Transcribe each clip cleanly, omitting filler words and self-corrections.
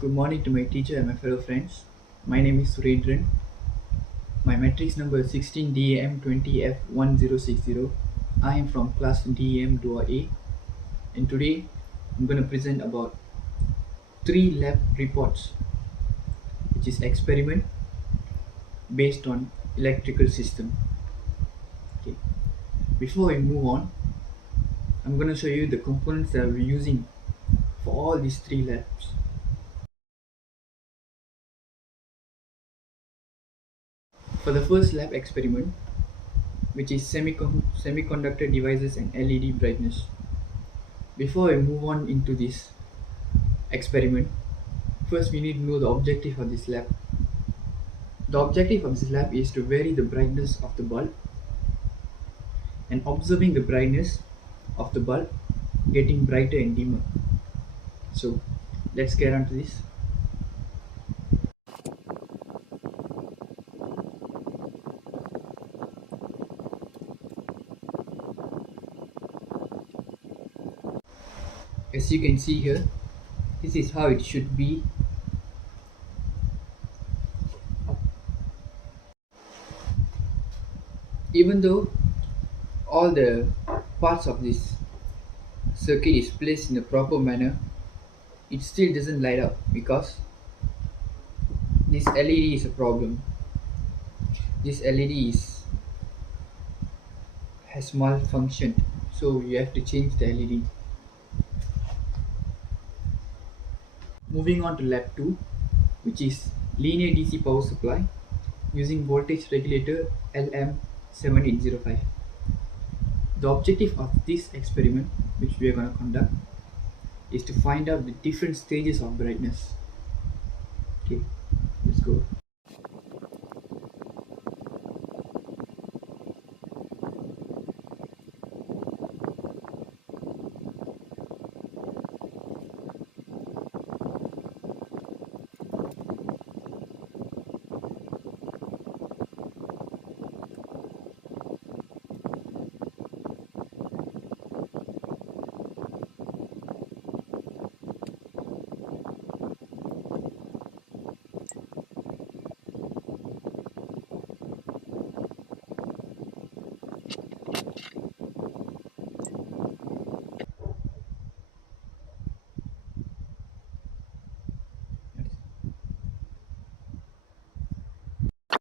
Good morning to my teacher and my fellow friends. My name is Suredran. My matrix number is 16DAM20F1060. I am from class DM2A, and today I'm going to present about three lab reports, which is experiment based on electrical system. Okay. Before we move on, I'm going to show you the components that we're using for all these three labs. For the first lab experiment, which is semiconductor devices and LED brightness. Before I move on into this experiment, first we need to know the objective of this lab. The objective of this lab is to vary the brightness of the bulb and observing the brightness of the bulb getting brighter and dimmer. So let's get on to this. As you can see here, this is how it should be. Even though all the parts of this circuit is placed in the proper manner, it still doesn't light up because this LED is a problem. This LED has malfunctioned, so you have to change the LED. Moving on to lab 2, which is linear DC power supply using voltage regulator LM7805. The objective of this experiment, which we are going to conduct, is to find out the different stages of brightness. Okay, let's go.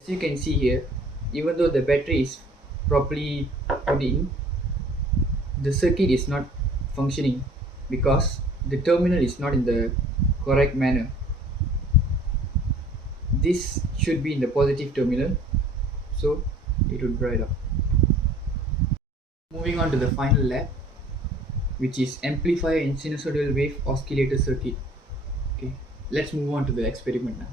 As you can see here, even though the battery is properly put in, the circuit is not functioning because the terminal is not in the correct manner. This should be in the positive terminal, so it would bright up. Moving on to the final lab, which is amplifier and sinusoidal wave oscillator circuit. Okay, let's move on to the experiment now.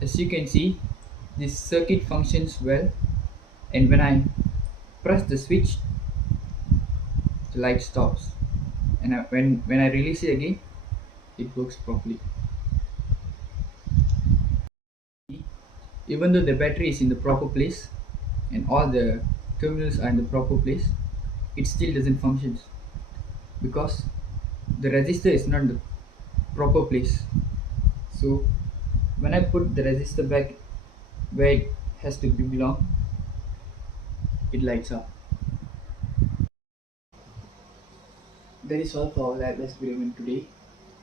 As you can see, this circuit functions well, and when I press the switch, the light stops, and when I release it again, it works properly. Even though the battery is in the proper place and all the terminals are in the proper place, it still doesn't function because the resistor is not in the proper place. So when I put the resistor back where it has to belong, it lights up. That is all for our lab experiment today.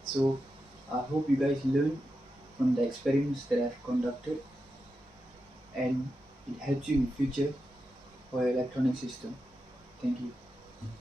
So I hope you guys learn from the experiments that I've conducted and it helps you in future for your electronic system. Thank you.